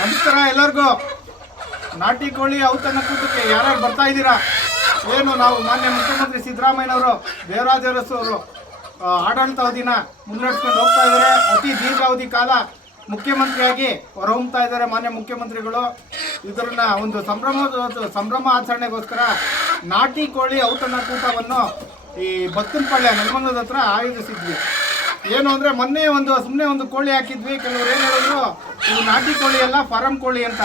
ನಮಸ್ಕಾರ ಎಲ್ಲರಿಗೂ. ನಾಟಿ ಕೋಳಿ ಔತಣ ಕೂಟಕ್ಕೆ ಯಾರ್ಯಾರು ಬರ್ತಾ ಇದ್ದೀರಾ? ಏನು ನಾವು ಮಾನ್ಯ ಮುಖ್ಯಮಂತ್ರಿ ಸಿದ್ದರಾಮಯ್ಯನವರು ದೇವರಾಜ ಅರಸು ಅವರು ಆಡಳಿತಾವಧಿನ ಮುನ್ನಡೆಸ್ಕೊಂಡು ಹೋಗ್ತಾ ಇದ್ದಾರೆ. ಅತಿ ದೀರ್ಘಾವಧಿ ಕಾಲ ಮುಖ್ಯಮಂತ್ರಿಯಾಗಿ ಹೊರಹೊಮ್ತಾ ಇದ್ದಾರೆ ಮಾನ್ಯ ಮುಖ್ಯಮಂತ್ರಿಗಳು. ಇದರನ್ನ ಒಂದು ಸಂಭ್ರಮ ಆಚರಣೆಗೋಸ್ಕರ ನಾಟಿ ಕೋಳಿ ಔತಣ ಕೂಟವನ್ನು ಈ ಬತ್ತನಪಾಳ್ಯ ನೆಲಮಂಗಲದ ಹತ್ರ ಆಯೋಜಿಸಿದ್ವಿ. ಏನು ಅಂದರೆ ಮೊನ್ನೆ ಸುಮ್ಮನೆ ಒಂದು ಕೋಳಿ ಹಾಕಿದ್ವಿ. ಕೆಲವರು ಏನು ಹೇಳಿದ್ರು, ಇದು ನಾಟಿ ಕೋಳಿ ಅಲ್ಲ, ಫಾರಂ ಕೋಳಿ ಅಂತ.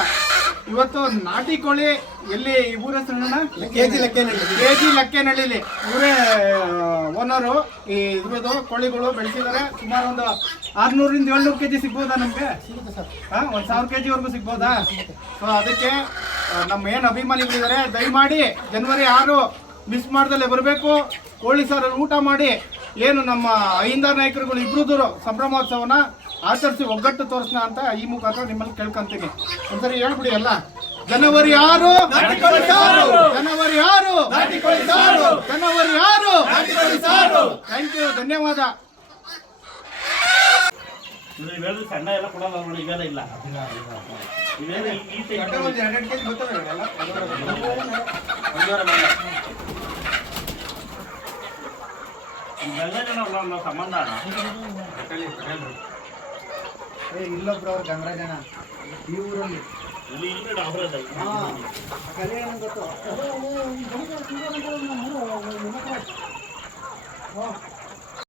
ಇವತ್ತು ನಾಟಿ ಕೋಳಿ ಎಲ್ಲಿ ಊರ ಹೆಸರು ಕೆಜಿ ಲಕ್ಕೇನಹಳ್ಳಿಲಿ ಇವರೇ ಓನರು. ಈ ಇದ್ರದ್ದು ಕೋಳಿಗಳು ಬೆಳೆಸಿದ್ದಾರೆ. ಸುಮಾರು ಒಂದು 600ರಿಂದ 700 kg ಸಿಗ್ಬೋದಾ ನಮಗೆ? ಹಾಂ, 1000 kgವರೆಗೂ ಸಿಗ್ಬೋದಾ? ಸೊ ಅದಕ್ಕೆ ನಮ್ಮ ಏನು ಅಭಿಮಾನಿಗಳಿದ್ದಾರೆ, ದಯಮಾಡಿ ಜನವರಿ 6 ಮಿಸ್ ಮಾಡ್ದಲ್ಲೇ ಬರಬೇಕು. ಕೋಳಿ ಸಾರಲ್ಲಿ ಊಟ ಮಾಡಿ ಏನು ನಮ್ಮ ಅಹಿಂದ ನಾಯಕರುಗಳು ಇಬ್ಬರದು ಸಂಭ್ರಮೋತ್ಸವನ ಆಚರಿಸಿ ಒಗ್ಗಟ್ಟು ತೋರಿಸೋಣ ಅಂತ ಈ ಮುಖಾಂತರ ನಿಮ್ಮಲ್ಲಿ ಕೇಳ್ಕೊಂತೀನಿ. ಒಂದ್ಸರಿ ಹೇಳ್ಬಿಡಿ ಎಲ್ಲ. ಜನವರಿ 6 ಜನವರಿ 6 ಜನವರಿ 6. ಥ್ಯಾಂಕ್ ಯು, ಧನ್ಯವಾದ. ಸಣ್ಣ ಎಲ್ಲ ಕೊಡಲ್ಲ ನೋಡಿ, ಇವೆಲ್ಲ ಇಲ್ಲ. ಸಂಬಂಧ ಇಲ್ಲೊಬ್ರು ಅವ್ರು ಗಂಗರಾಜನ ಈ ಊರಲ್ಲಿ ಗೊತ್ತು.